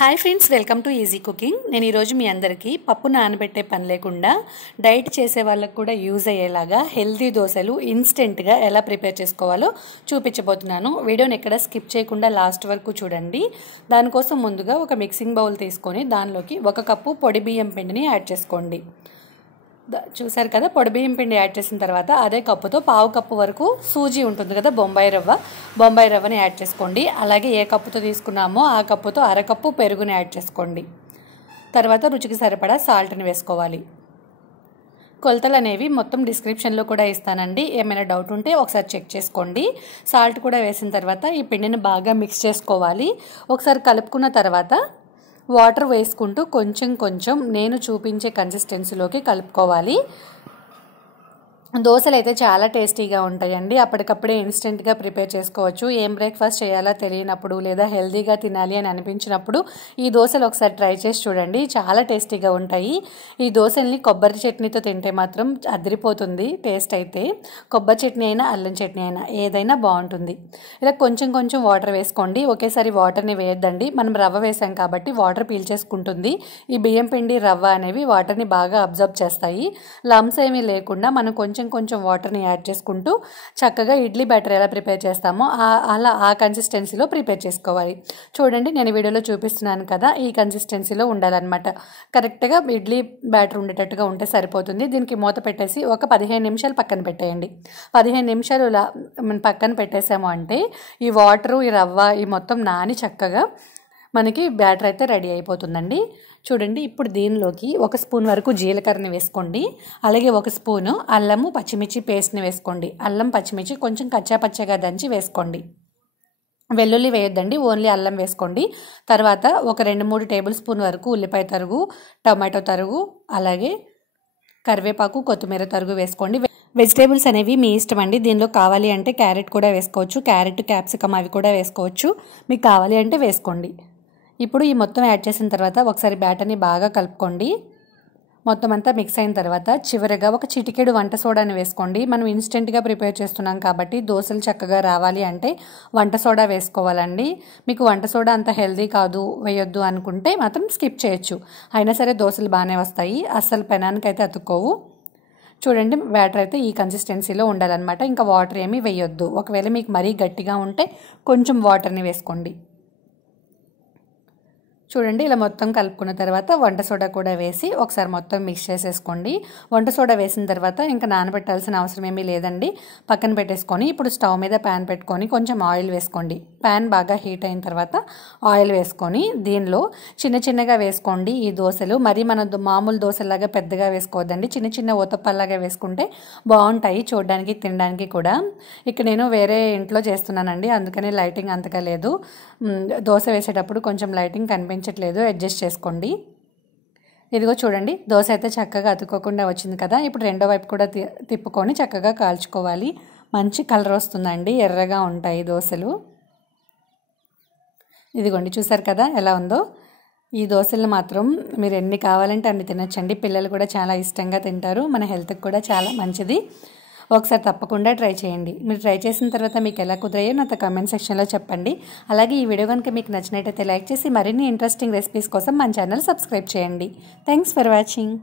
Hi friends, welcome to easy cooking. నేను ఈరోజు మీ అందరికీ పప్పు నానబెట్టే పని లేకుండా డైట్ చేసే వాళ్ళకు కూడా యూజ్ అయ్యేలాగా హెల్తీ దోశలు ఇన్స్టెంట్గా ఎలా ప్రిపేర్ చేసుకోవాలో చూపించబోతున్నాను. వీడియోని ఎక్కడ స్కిప్ చేయకుండా లాస్ట్ వరకు చూడండి. దానికోసం ముందుగా ఒక మిక్సింగ్ బౌల్ తీసుకొని దానిలోకి 1 కప్పు పొడి బియ్యం పిండిని యాడ్ చేసుకోండి. చూసారు కదా, పొడి బియ్యం పిండి యాడ్ చేసిన తర్వాత అదే కప్పుతో 1/2 కప్పు వరకు సూజీ ఉంటుంది కదా, బొంబాయి రవ్వని యాడ్ చేసుకోండి. అలాగే ఏ కప్పుతో తీసుకున్నామో ఆ కప్పుతో 1/2 కప్పు పెరుగుని యాడ్ చేసుకోండి. తర్వాత రుచికి సరిపడా సాల్ట్ని వేసుకోవాలి. కొలతలు అనేవి మొత్తం డిస్క్రిప్షన్లో కూడా ఇస్తానండి, ఏమైనా డౌట్ ఉంటే ఒకసారి చెక్ చేసుకోండి. సాల్ట్ కూడా వేసిన తర్వాత ఈ పిండిని బాగా మిక్స్ చేసుకోవాలి. ఒకసారి కలుపుకున్న తర్వాత వాటర్ వేసుకుంటూ కొంచెం నేను చూపించే కన్సిస్టెన్సీలోకి కలుపుకోవాలి. దోశలు అయితే చాలా టేస్టీగా ఉంటాయండి. అప్పటికప్పుడే ఇన్స్టెంట్గా ప్రిపేర్ చేసుకోవచ్చు. ఏం బ్రేక్ఫాస్ట్ చేయాలో తెలియనప్పుడు లేదా హెల్తీగా తినాలి అని అనిపించినప్పుడు ఈ దోశలు ఒకసారి ట్రై చేసి చూడండి, చాలా టేస్టీగా ఉంటాయి. ఈ దోశల్ని కొబ్బరి చట్నీతో తింటే మాత్రం అదిరిపోతుంది టేస్ట్ అయితే. కొబ్బరి చట్నీ అయినా అల్లం చట్నీ అయినా ఏదైనా బాగుంటుంది. ఇలా కొంచెం వాటర్ వేసుకోండి. ఒకేసారి వాటర్ని వేయద్దండి, మనం రవ్వ వేసాం కాబట్టి వాటర్ పీల్చేసుకుంటుంది. ఈ బియ్యం పిండి రవ్వ అనేవి వాటర్ని బాగా అబ్జర్వ్ చేస్తాయి. లమ్స్ ఏమీ లేకుండా మనం కొంచెం వాటర్ని యాడ్ చేసుకుంటూ చక్కగా ఇడ్లీ బ్యాటర్ ఎలా ప్రిపేర్ చేస్తామో అలా ఆ కన్సిస్టెన్సీలో ప్రిపేర్ చేసుకోవాలి. చూడండి, నేను వీడియోలో చూపిస్తున్నాను కదా, ఈ కన్సిస్టెన్సీలో ఉండాలన్నమాట. కరెక్ట్గా ఇడ్లీ బ్యాటర్ ఉండేటట్టుగా ఉంటే సరిపోతుంది. దీనికి మూత పెట్టేసి ఒక 15 నిమిషాలు పక్కన పెట్టేయండి. 15 నిమిషాలు పక్కన పెట్టేసాము అంటే ఈ వాటరు, ఈ రవ్వ, ఈ మొత్తం నాని చక్కగా మనకి బ్యాటర్ అయితే రెడీ అయిపోతుందండి. చూడండి, ఇప్పుడు దీనిలోకి 1 స్పూన్ వరకు జీలకర్రని వేసుకోండి. అలాగే 1 స్పూను అల్లము పచ్చిమిర్చి పేస్ట్ని వేసుకోండి. అల్లం పచ్చిమిర్చి కొంచెం కచ్చాపచ్చగా దంచి వేసుకోండి. వెల్లుల్లి వేయొద్దండి, ఓన్లీ అల్లం వేసుకోండి. తర్వాత ఒక 2-3 టేబుల్ స్పూన్ వరకు ఉల్లిపాయ తరుగు, టమాటో తరుగు, అలాగే కరివేపాకు, కొత్తిమీర తరుగు వేసుకోండి. వెజిటేబుల్స్ అనేవి మీ ఇష్టం అండి. దీనిలో కావాలి అంటే క్యారెట్ కూడా వేసుకోవచ్చు, క్యారెట్, క్యాప్సికమ్ అవి కూడా వేసుకోవచ్చు. మీకు కావాలి అంటే వేసుకోండి. ఇప్పుడు ఈ మొత్తం యాడ్ చేసిన తర్వాత ఒకసారి బ్యాటర్ని బాగా కలుపుకోండి. మొత్తం అంతా మిక్స్ అయిన తర్వాత చివరిగా ఒక చిటికెడు వంట సోడాని వేసుకోండి. మనం ఇన్స్టెంట్గా ప్రిపేర్ చేస్తున్నాం కాబట్టి దోశలు చక్కగా రావాలి అంటే వంట సోడా వేసుకోవాలండి. మీకు వంట సోడా అంత హెల్దీ కాదు, వేయొద్దు అనుకుంటే మాత్రం స్కిప్ చేయొచ్చు. అయినా సరే దోశలు బాగానే వస్తాయి, అస్సలు పెనానికైతే అతుక్కోవు. చూడండి, బ్యాటర్ అయితే ఈ కన్సిస్టెన్సీలో ఉండాలన్నమాట. ఇంకా వాటర్ ఏమీ వేయొద్దు. ఒకవేళ మీకు మరీ గట్టిగా ఉంటే కొంచెం వాటర్ని వేసుకోండి. చూడండి, ఇలా మొత్తం కలుపుకున్న తర్వాత వంట సోడా కూడా వేసి ఒకసారి మొత్తం మిక్స్ చేసేసుకోండి. వంట సోడా వేసిన తర్వాత ఇంకా నానబెట్టాల్సిన అవసరం ఏమీ లేదండి, పక్కన పెట్టేసుకొని ఇప్పుడు స్టవ్ మీద ప్యాన్ పెట్టుకొని కొంచెం ఆయిల్ వేసుకోండి. ప్యాన్ బాగా హీట్ అయిన తర్వాత ఆయిల్ వేసుకొని దీనిలో చిన్నగా వేసుకోండి ఈ దోశలు. మరి మన మామూలు దోశలాగా పెద్దగా వేసుకోవద్దండి, చిన్న ఊతప్పల్లాగా వేసుకుంటే బాగుంటాయి చూడడానికి, తినడానికి కూడా. ఇక్కడ నేను వేరే ఇంట్లో చేస్తున్నానండి, అందుకని లైటింగ్ అంతగా లేదు. దోశ వేసేటప్పుడు కొంచెం లైటింగ్ కనిపించట్లేదు, అడ్జస్ట్ చేసుకోండి. ఇదిగో చూడండి, దోశ అయితే చక్కగా అతుక్కోకుండా వచ్చింది కదా. ఇప్పుడు రెండో వైపు కూడా తిప్పుకొని చక్కగా కాల్చుకోవాలి. మంచి కలర్ వస్తుందండి, ఎర్రగా ఉంటాయి దోశలు. ఇదిగోండి, చూసారు కదా ఎలా ఉందో. ఈ దోశలు మాత్రం మీరు ఎన్ని కావాలంటే అన్ని తినొచ్చండి. పిల్లలు కూడా చాలా ఇష్టంగా తింటారు, మన హెల్త్కి కూడా చాలా మంచిది. ఒకసారి తప్పకుండా ట్రై చేయండి. మీరు ట్రై చేసిన తర్వాత మీకు ఎలా కుదిరాయో నాతో కామెంట్ సెక్షన్లో చెప్పండి. అలాగే ఈ వీడియో కనుక మీకు నచ్చినట్టయితే లైక్ చేసి మరిన్ని ఇంట్రెస్టింగ్ రెసిపీస్ కోసం మన ఛానల్ సబ్స్క్రైబ్ చేయండి. Thanks for watching.